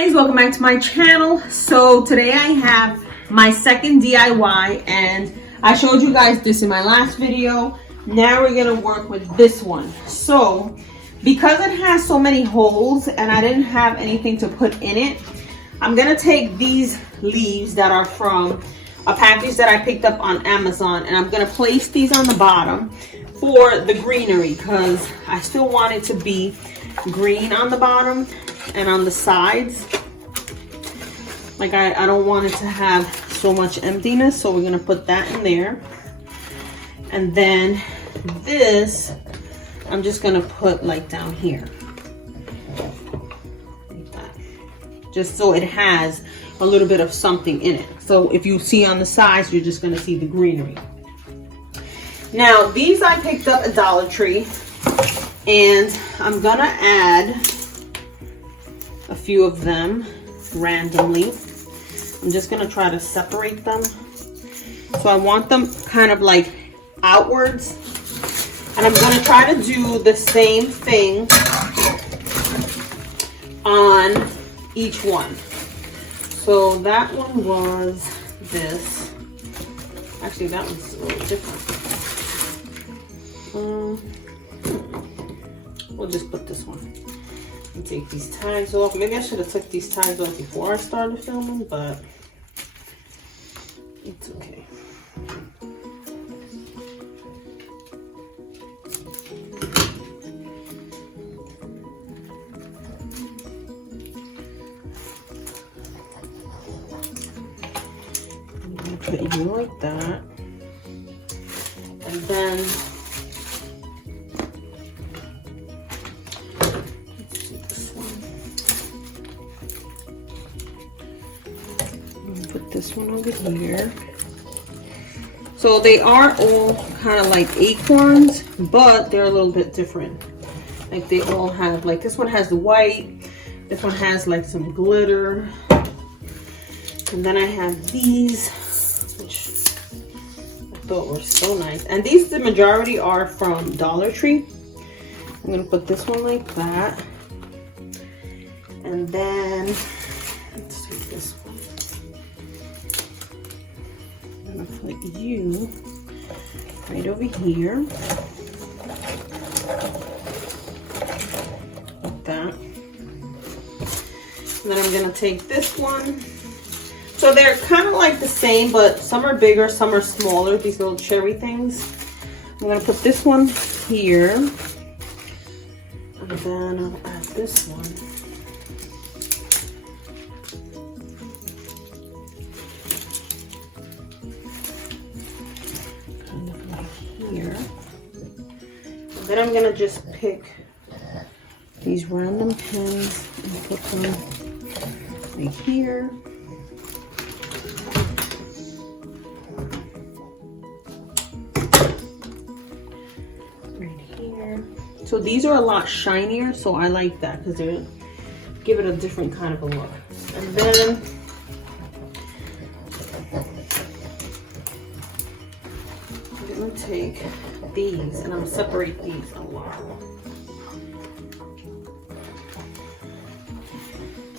guys, welcome back to my channel. So today I have my second DIY, and I showed you guys this in my last video. Now we're gonna work with this one. So because it has so many holes and I didn't have anything to put in it, I'm gonna take these leaves that are from a package that I picked up on Amazon, and I'm gonna place these on the bottom for the greenery because I still want it to be green on the bottom and on the sides. Like I don't want it to have so much emptiness, so we're gonna put that in there. And then this I'm just gonna put like down here like that, just so it has a little bit of something in it. So if you see on the sides, you're just gonna see the greenery. Now these I picked up at Dollar Tree, and I'm gonna add a few of them randomly. I'm just gonna try to separate them. So I want them kind of like outwards, and I'm gonna try to do the same thing on each one. So that one was this. Actually, that one's a little different. We'll just put this one and take these tags off. Maybe I should have took these tags off before I started filming, but it's okay. I'm gonna put you like that, and then this one over here. So they are all kind of like acorns, but they're a little bit different. Like they all have, like this one has the white, this one has like some glitter, and then I have these, which I thought were so nice. And these, the majority are from Dollar Tree. I'm gonna put this one like that, and then let's take this one. I'm gonna put you right over here, like that. And then I'm gonna take this one. So they're kind of like the same, but some are bigger, some are smaller, these little cherry things. I'm gonna put this one here, and then I'll add this one. Here. And then I'm gonna just pick these random pins and put them right here. Right here. So these are a lot shinier, so I like that because they give it a different kind of a look. And then take these, and I'm gonna separate these a lot.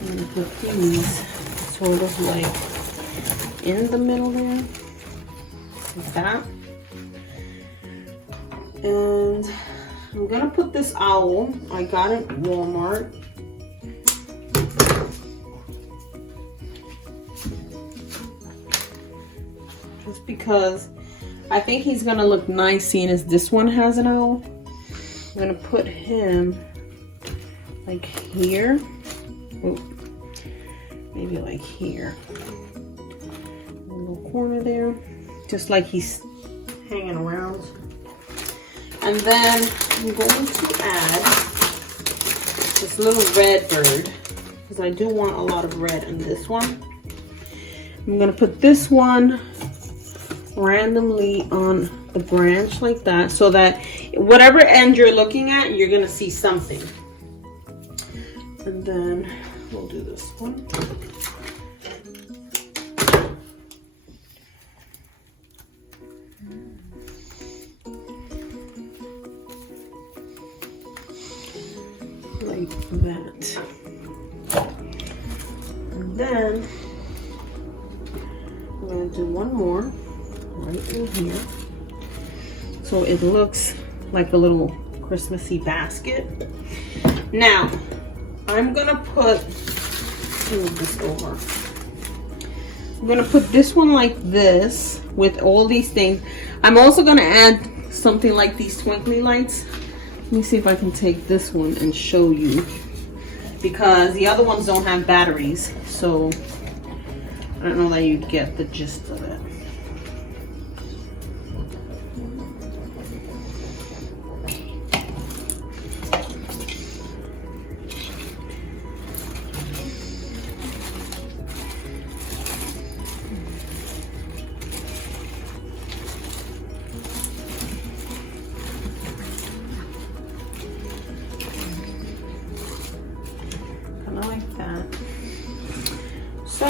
I'm gonna put these sort of like in the middle there, like that. And I'm gonna put this owl. I got it at Walmart. Just because I think he's gonna look nice, seeing as this one has an owl. I'm gonna put him like here. Ooh, maybe like here. A little corner there. Just like he's hanging around. And then I'm going to add this little red bird, because I do want a lot of red in this one. I'm gonna put this one randomly on the branch like that, so that whatever end you're looking at, you're gonna see something. And then we'll do this one. Like that. then I'm going to do one more right in here. So it looks like a little Christmassy basket. Now, I'm going to put, move this over. I'm going to put this one like this with all these things. I'm also going to add something like these twinkly lights. Let me see if I can take this one and show you, because the other ones don't have batteries, so I don't know that you get the gist of it. Like that. So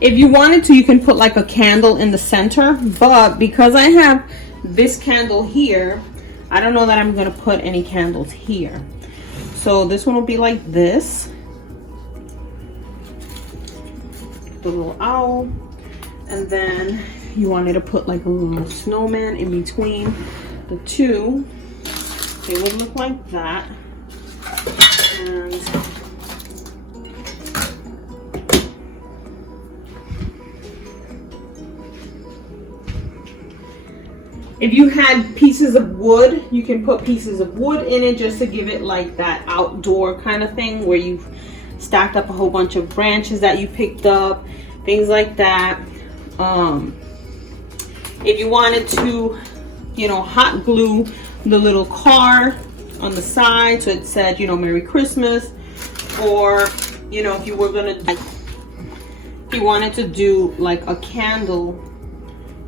if you wanted to, you can put like a candle in the center, but because I have this candle here, I don't know that I'm going to put any candles here. So this one will be like this, the little owl, and then you wanted to put like a little snowman in between the two. They would look like that. And if you had pieces of wood, you can put pieces of wood in it just to give it like that outdoor kind of thing, where you've stacked up a whole bunch of branches that you picked up, things like that. If you wanted to, you know, hot glue the little car on the side so it said, you know, Merry Christmas, or, you know, if you were gonna, if you wanted to do like a candle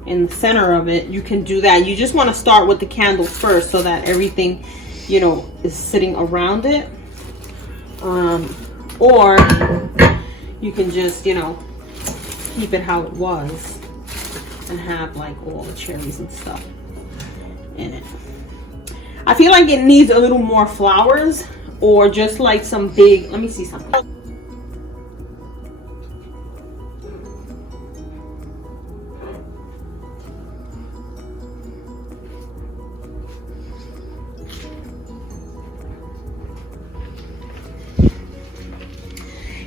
in the center of it, you can do that. You just want to start with the candle first so that everything, you know, is sitting around it. Or you can just, you know, keep it how it was and have like all the cherries and stuff in it. I feel like it needs a little more flowers, or just like some big, let me see something.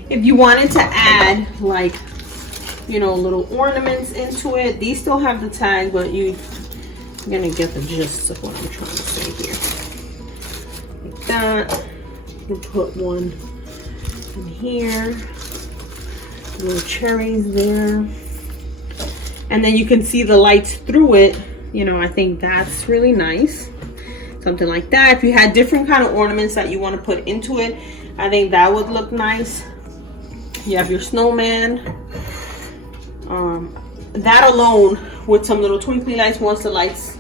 If you wanted to add like, you know, little ornaments into it, these still have the tag, but you're gonna get the gist of what I'm trying to say here. Like that. You put one in here, little cherries there, and then you can see the lights through it. You know, I think that's really nice. Something like that. If you had different kind of ornaments that you want to put into it, I think that would look nice. You have your snowman. That alone with some little twinkly lights, once the lights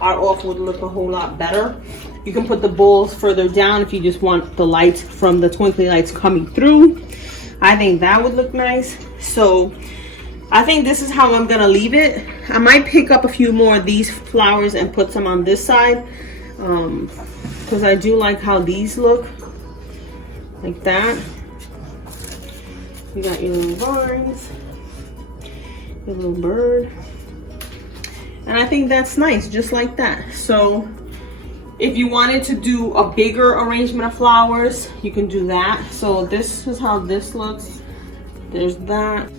are off, would look a whole lot better. You can put the balls further down if you just want the lights from the twinkly lights coming through. I think that would look nice. So I think this is how I'm gonna leave it. I might pick up a few more of these flowers and put some on this side, because I do like how these look like that. You got your little vines, your little bird, and I think that's nice, just like that. So if you wanted to do a bigger arrangement of flowers, you can do that. So this is how this looks. There's that.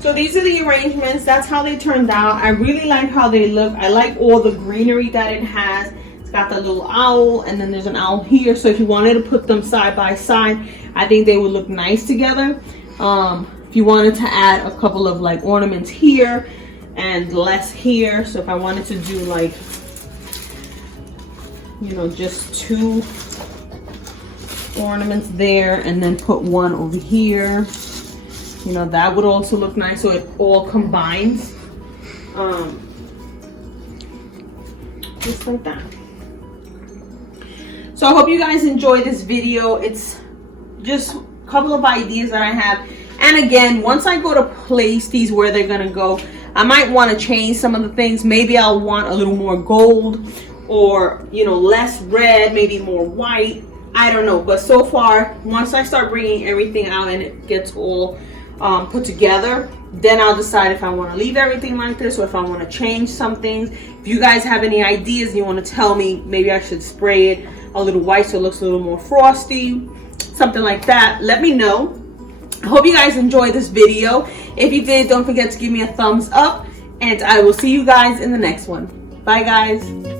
So these are the arrangements. That's how they turned out. I really like how they look. I like all the greenery that it has. It's got the little owl, and then there's an owl here. So if you wanted to put them side by side, I think they would look nice together. If you wanted to add a couple of like ornaments here and less here. So if I wanted to do like, you know, just two ornaments there and then put one over here, you know, that would also look nice. So it all combines, just like that. So I hope you guys enjoy this video. It's just a couple of ideas that I have. And again, once I go to place these where they're gonna go, I might want to change some of the things. Maybe I'll want a little more gold, or, you know, less red, maybe more white, I don't know, but so far, once I start bringing everything out and it gets all put together, then I'll decide if I want to leave everything like this or if I want to change some things. If you guys have any ideas and you want to tell me, maybe I should spray it a little white so it looks a little more frosty, something like that, let me know. I hope you guys enjoyed this video. If you did, don't forget to give me a thumbs up, and I will see you guys in the next one. Bye, guys.